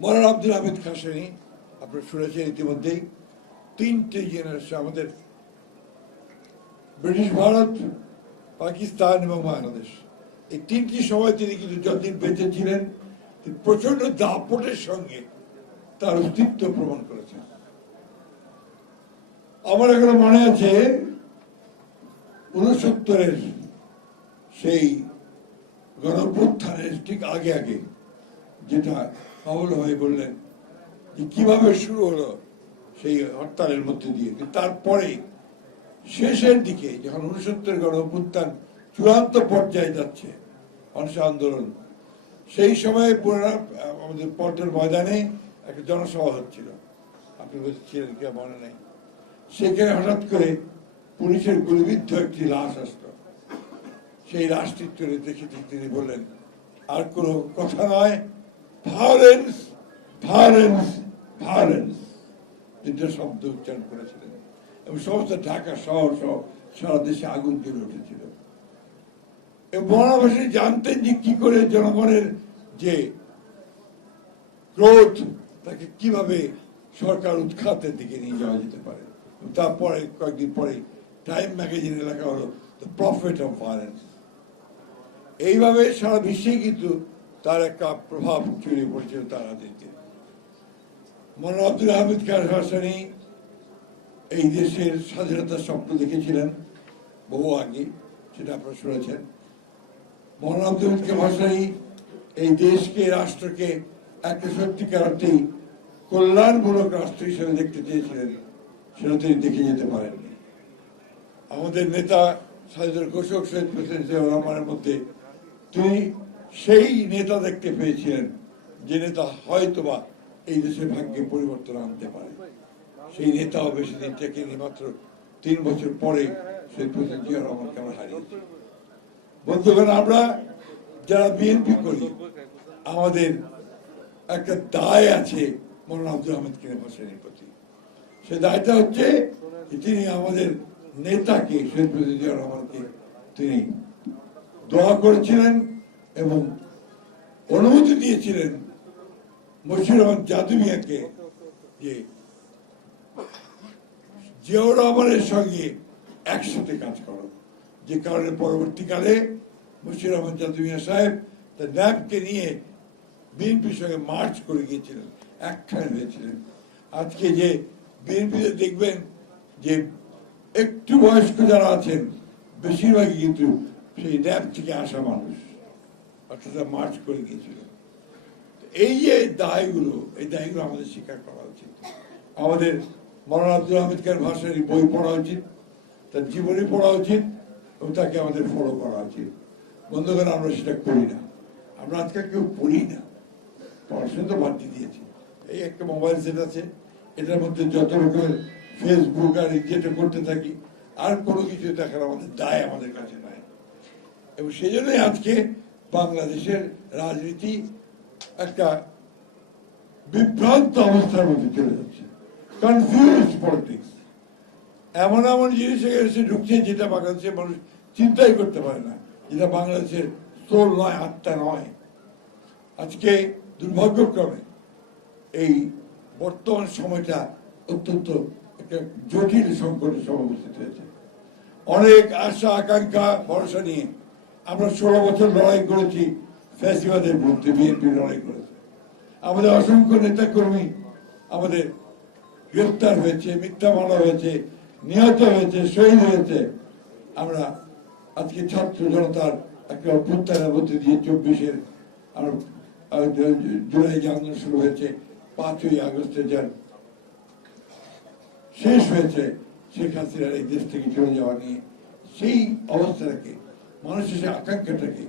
মৌলানা আব্দুল হামিদ কাসেমি আপনারা শুনেছেন ইতিমধ্যেই, 3টে জেনারেশন আমাদের ব্রিটিশ ভারত, পাকিস্তান এবং বাংলাদেশ, এই 3টি সময় তিনি কিন্তু যতদিন বেঁচে ছিলেন প্রচন্ড দাপটের সঙ্গে তার অস্তিত্ব প্রমাণ করেছেন। আমার এখনো মনে আছে 69-এর সেই গণঅভ্যুত্থানের ঠিক আগে আগে যেটা বাবুল ভাই বললেন যে কিভাবে শুরু হলো সেই হরতালের মধ্যে দিয়ে, তারপরে শেষের দিকে যখন 69 গণঅভ্যুত্থান চূড়ান্ত পর্যায়ে যাচ্ছে অনশন আন্দোলন, সেই সময় আমাদের পল্টন ময়দানে একটা জনসভা হচ্ছিল, আপনি বলছিলেন কি মনে নেই, সেখানে হঠাৎ করে পুলিশের গুলিবিদ্ধ একটি লাশ আসলো। সেই লাশটি তুলে দেখে তিনি বললেন, আর কোনো কথা নয়, ভায়োলেন্স ভায়োলেন্স ভায়োলেন্স, তিনটা শব্দ উচ্চারণ করেছিলেন এবং সমস্ত ঢাকা শহর সহ সারা দেশে আগুন জ্বলে উঠেছিল। এবং মহানবাসী জানতেন যে কি করে জনগণের যে ক্রোধ তাকে কিভাবে সরকার উৎখাতের দিকে নিয়ে যাওয়া যেতে পারে। তারপরে কয়েকদিন পরে টাইম ম্যাগাজিনে লেখা হলো দ্য প্রফিট অফ ভায়োলেন্স। এইভাবে সারা বিশ্বে কিন্তু তার একটা প্রভাব ছড়িয়ে পড়েছিল তার রাজনীতিতে। মৌলানা আব্দুল হামিদ কাসেমি এই দেশের স্বাধীনতার স্বপ্ন দেখেছিলেন বহু আগে, সেটা আপনারা শুনেছেন। মৌলানা আব্দুল হামিদ কাসেমি এই দেশকে, রাষ্ট্রকে একটা সত্যিকার অর্থেই কল্যাণমূলক রাষ্ট্র হিসেবে দেখতে চেয়েছিলেন, সেটা তিনি দেখে যেতে পারেননি। আমাদের নেতা স্বাধীনতার ঘোষক শহীদ প্রেসিডেন্ট জিয়াউর রহমানের মধ্যে তিনি সেই নেতা দেখতে পেয়েছিলেন যে নেতা হয়তোবা এই দেশের ভাগ্যে পরিবর্তন আনতে পারে। সেই নেতাও বেশি দিন টেকেনি, মাত্র 3 বছর পরে শহীদ প্রেসিডেন্ট জিয়াউর রহমানকে আমরা হারিয়েছি। বন্ধুগণ, আমরা যারা বিএনপি করি আমাদের একটা দায় আছে মৌলানা আব্দুল হামিদ কাসেমির প্রতি। সে দায়টা হচ্ছে তিনি আমাদের নেতাকে, শহীদ প্রেসিডেন্ট জিয়াউর রহমানকে তিনি দোয়া করেছিলেন এবং অনুমতি দিয়েছিলেন মশিউর রহমান জাদু মিয়াকে যে জিয়াউর রহমানের সঙ্গে একসাথে কাজ করো, যে কারণে পরবর্তীকালে মশিউর রহমান জাদু মিয়া সাহেব তার ন্যাপকে নিয়ে বিএনপির সঙ্গে মার্চ করে গিয়েছিলেন, একখানে হয়েছিলেন। আজকে যে বিএনপিতে দেখবেন যে একটু বয়স্ক যারা আছেন বেশিরভাগই কিন্তু সেই ন্যাপ থেকে আসা মানুষ, অর্থাৎ মার্চ করে গিয়েছিল। এই যে দায়গুলো, এই দায়গুলো আমাদের স্বীকার করা উচিত। আমাদের মৌলানা আব্দুল হামিদ কাসেমির বই পড়া উচিত, তার জীবনী পড়া উচিত এবং তাকে আমাদের ফলো করা উচিত। বন্ধুগণ, আমরা সেটা করি না, আমরা আজকাল কেউ পড়ি না, পড়াশোনা তো বাদ দিয়েছি। এই একটা মোবাইল সেট আছে, এটার মধ্যে যত রকমের ফেসবুক আর যেটা করতে থাকি, আর কোনো কিছু দেখার আমাদের দায় আমাদের কাছে নাই। এবং সেই জন্যই আজকে বাংলাদেশের রাজনীতি একটা বিভ্রান্ত অবস্থার মধ্যে চলে যাচ্ছে, কনফিউজ পলিটিক্স। এমন এমন জিনিস এসে ঢুকছে যেটা বাংলাদেশের মানুষ চিন্তাই করতে পারে না, যেটা বাংলাদেশের সোল নয়, আত্মা নয়। আজকে দুর্ভাগ্যক্রমে এই বর্তমান সময়টা অত্যন্ত একটা জটিল সংকটের সময় উপস্থিত হয়েছে। অনেক আশা আকাঙ্ক্ষা ভরসা নিয়ে আমরা 16 বছর লড়াই করেছি ফ্যাসিবাদের বিরুদ্ধে, বিএনপি লড়াই করেছে। আমাদের অসংখ্য নেতা কর্মী আমাদের গ্রেফতার হয়েছে, মিথ্যা মামলা হয়েছে, নিহত হয়েছে, শহীদ হয়েছে। আমরা আজকে ছাত্র জনতার একটা অভ্যুত্থানের মধ্যে দিয়ে 24-এর জুলাই যে আন্দোলন শুরু হয়েছে, 5ই আগস্টে যার শেষ হয়েছে শেখ হাসিনার এই দেশ থেকে চলে যাওয়া নিয়ে, সেই অবস্থাটাকে, মানুষের সেই আকাঙ্ক্ষাটাকে,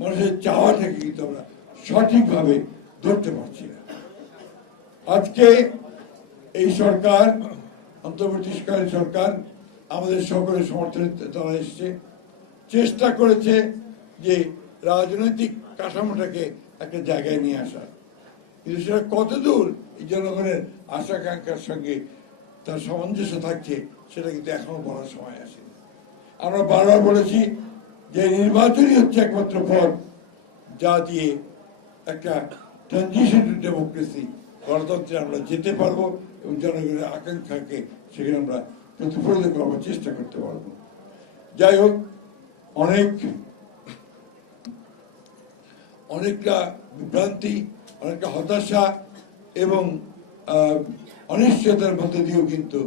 মানুষের চাওয়াটাকে কিন্তু আমরা সঠিকভাবে ধরতে পারছি না। আজকে এই সরকার, অন্তর্বর্তীকালীন সরকার, আমাদের সকলের সমর্থনে তারা এসছে, চেষ্টা করেছে যে রাজনৈতিক কাঠামোটাকে একটা জায়গায় নিয়ে আসার, কিন্তু সেটা কতদূর এই জনগণের আশা আকাঙ্ক্ষার সঙ্গে তার সামঞ্জস্য থাকছে সেটা কিন্তু এখনো বলার সময় আসেনি। আমরা বারবার বলেছি যে নির্বাচনই হচ্ছে একমাত্র পথ যা দিয়ে একটা ট্রানজিশন টু ডেমোক্রেসি, গণতন্ত্রে আমরা যেতে পারবো এবং জনগণের আকাঙ্ক্ষাকে সেখানে আমরা প্রতিফলিত করার চেষ্টা করতে পারবো। যাই হোক, অনেকটা বিভ্রান্তি, অনেকটা হতাশা এবং অনিশ্চয়তার মধ্যে দিয়েও কিন্তু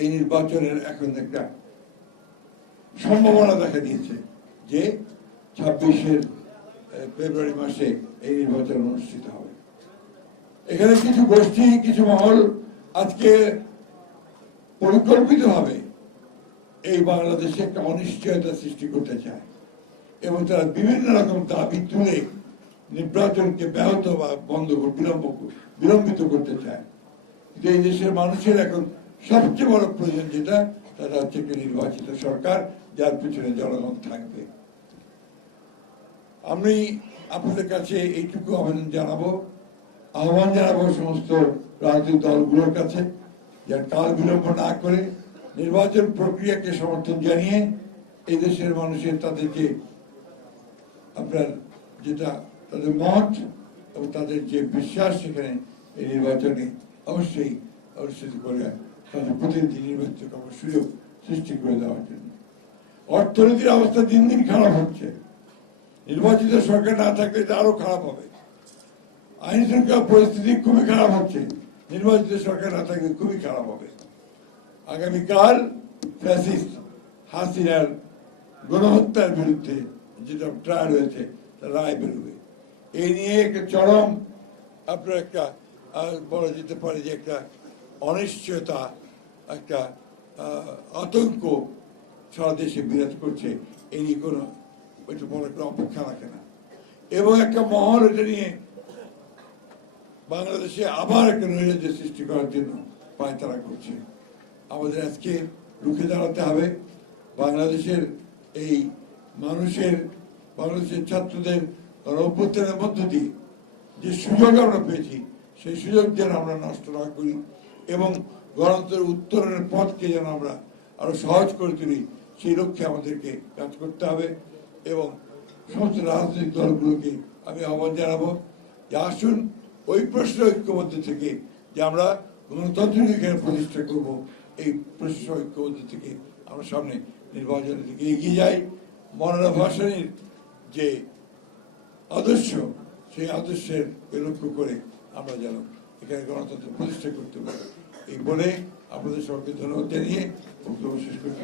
এই নির্বাচনের এখন একটা সম্ভাবনা দেখা দিয়েছে যে 26 ফেব্রুয়ারি মাসে এই নির্বাচন অনুষ্ঠিত হবে। এখানে কিছু গোষ্ঠী, কিছু মহল আজকে পরিকল্পিতভাবে এই বাংলাদেশে একটা অনিশ্চয়তা সৃষ্টি করতে চায় এবং তারা বিভিন্ন রকম দাবি তুলে নির্বাচনকে ব্যাহত বা বিলম্বিত করতে চায়। কিন্তু এই দেশের মানুষের এখন সবচেয়ে বড় প্রয়োজন যেটা, তারা হচ্ছে একটি নির্বাচিত সরকার যার পিছনে জনগণ থাকবে। আমি আপনাদের কাছে এইটুকু আহ্বান জানাবো সমস্ত রাজনৈতিক দলগুলোর কাছে, যার কাল বিলম্ব না করে নির্বাচন প্রক্রিয়াকে সমর্থন জানিয়ে এই দেশের মানুষের তাদের যে তাদের মত এবং তাদের যে বিশ্বাস, সেখানে এই নির্বাচনে অবশ্যই অনুষ্ঠিত করে তাদের প্রতিনিধি নির্বাচিত করার সুযোগ সৃষ্টি করে দেওয়ার জন্য। অর্থনীতির অবস্থা দিন দিন খারাপ হচ্ছে, নির্বাচিত সরকার না থাকলে এটা আরো খারাপ হবে। আইন শৃঙ্খলা পরিস্থিতি খুবই খারাপ হচ্ছে, নির্বাচিত সরকার না থাকলে খুবই খারাপ হবে। আগামীকাল ফ্যাসিস্ট হাসিনার গণহত্যার বিরুদ্ধে যেটা ট্রায়াল হয়েছে তার রায় বেরোবে। এই নিয়ে একটা চরম আপনার একটা বলা যেতে পারে যে একটা অনিশ্চয়তা, একটা আতঙ্ক সারা দেশে বিরাজ করছে। এই নিয়ে কোনো বড় একটা অপেক্ষা রাখে না এবং একটা মহল এটা নিয়ে বাংলাদেশে আবার একটা নৈরাজ্য সৃষ্টি করার জন্য পায়তারা করছে। আমাদের আজকে রুখে দাঁড়াতে হবে। বাংলাদেশের বাংলাদেশের ছাত্রদের অভ্যুত্থানের মধ্য দিয়ে যে সুযোগ আমরা পেয়েছি, সেই সুযোগ যেন আমরা নষ্ট না করি এবং গণতন্ত্রের উত্তরণের পথকে যেন আমরা আরো সহজ করে তুলি, সেই লক্ষ্যে আমাদেরকে কাজ করতে হবে। এবং সমস্ত রাজনৈতিক দলগুলোকে আমি আহ্বান জানাবো যে আসুন ওই প্রশ্ন ঐক্যবদ্ধ থেকে যে আমরা গণতন্ত্রকে এখানে প্রতিষ্ঠা করবো, এই প্রশ্ন ঐক্যবদ্ধ থেকে আমরা সামনে নির্বাচনের দিকে এগিয়ে যাই। মৌলানা ভাসানীর যে আদর্শ, সেই আদর্শের লক্ষ্য করে আমরা যেন এখানে গণতন্ত্র প্রতিষ্ঠা করতে পারি। এই বলে আপনাদের সবাইকে ধন্যবাদ জানিয়ে বক্তব্য শেষ করতে